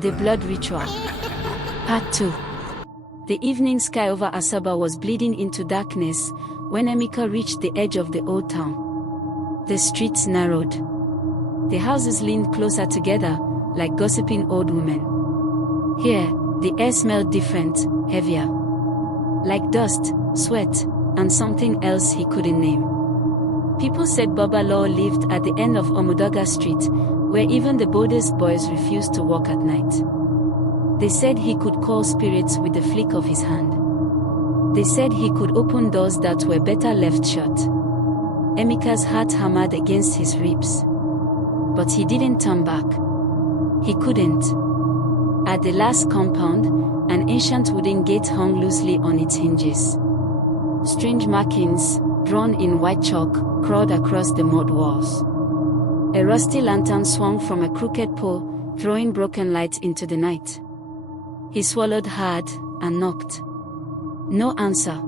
The Blood Ritual. Part 2. The evening sky over Asaba was bleeding into darkness when Emeka reached the edge of the old town. The streets narrowed. The houses leaned closer together, like gossiping old women. Here, the air smelled different, heavier. Like dust, sweat, and something else he couldn't name. People said Baba Lawo lived at the end of Omudoga Street, where even the boldest boys refused to walk at night. They said he could call spirits with the flick of his hand. They said he could open doors that were better left shut. Emeka's heart hammered against his ribs. But he didn't turn back. He couldn't. At the last compound, an ancient wooden gate hung loosely on its hinges. Strange markings, drawn in white chalk, crawled across the mud walls. A rusty lantern swung from a crooked pole, throwing broken light into the night. He swallowed hard and knocked. No answer.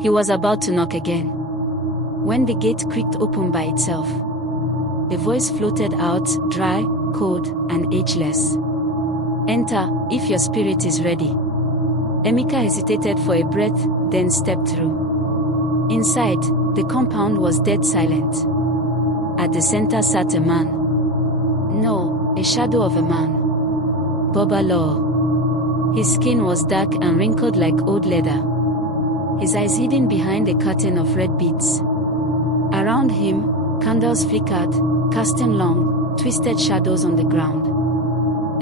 He was about to knock again, when the gate creaked open by itself. A voice floated out, dry, cold, and ageless. "Enter, if your spirit is ready." Emeka hesitated for a breath, then stepped through. Inside, the compound was dead silent. At the center sat a man. No, a shadow of a man. Baba Lawo. His skin was dark and wrinkled like old leather. His eyes hidden behind a curtain of red beads. Around him, candles flickered, casting long, twisted shadows on the ground.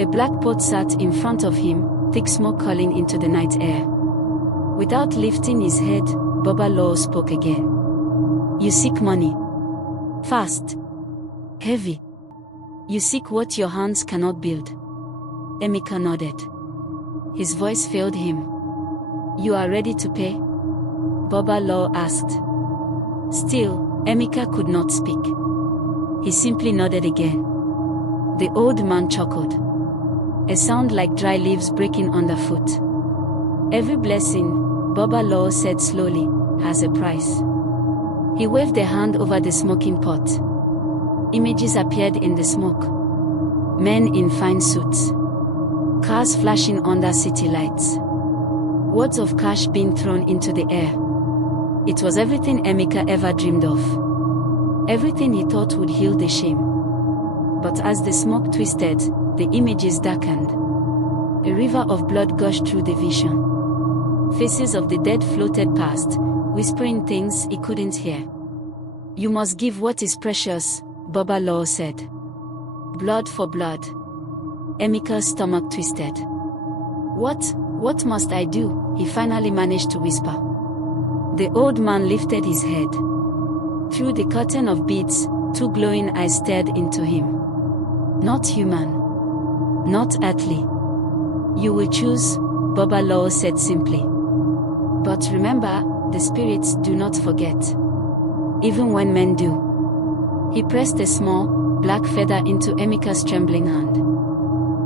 A black pot sat in front of him, thick smoke curling into the night air. Without lifting his head, Baba Lawo spoke again. "You seek money. Fast. Heavy. You seek what your hands cannot build." Emeka nodded. His voice failed him. "You are ready to pay?" Baba Lawo asked. Still, Emeka could not speak. He simply nodded again. The old man chuckled. A sound like dry leaves breaking underfoot. "Every blessing," Baba Lawo said slowly, "has a price." He waved a hand over the smoking pot. Images appeared in the smoke. Men in fine suits. Cars flashing under city lights. Wads of cash being thrown into the air. It was everything Emeka ever dreamed of. Everything he thought would heal the shame. But as the smoke twisted, the images darkened. A river of blood gushed through the vision. Faces of the dead floated past, whispering things he couldn't hear. "You must give what is precious," Baba Lawo said. "Blood for blood." Emeka's stomach twisted. What must I do?" he finally managed to whisper. The old man lifted his head. Through the curtain of beads, two glowing eyes stared into him. "Not human. Not earthly. You will choose," Baba Lawo said simply. "But remember, the spirits do not forget. Even when men do." He pressed a small, black feather into Emeka's trembling hand.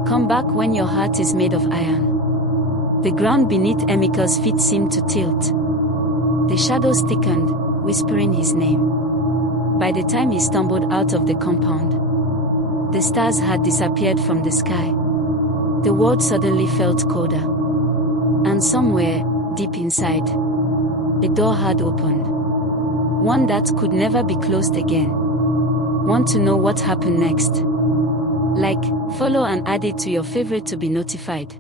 "Come back when your heart is made of iron." The ground beneath Emeka's feet seemed to tilt. The shadows thickened, whispering his name. By the time he stumbled out of the compound, the stars had disappeared from the sky. The world suddenly felt colder. And somewhere, deep inside, a door had opened. One that could never be closed again. Want to know what happened next? Like, follow and add it to your favorite to be notified.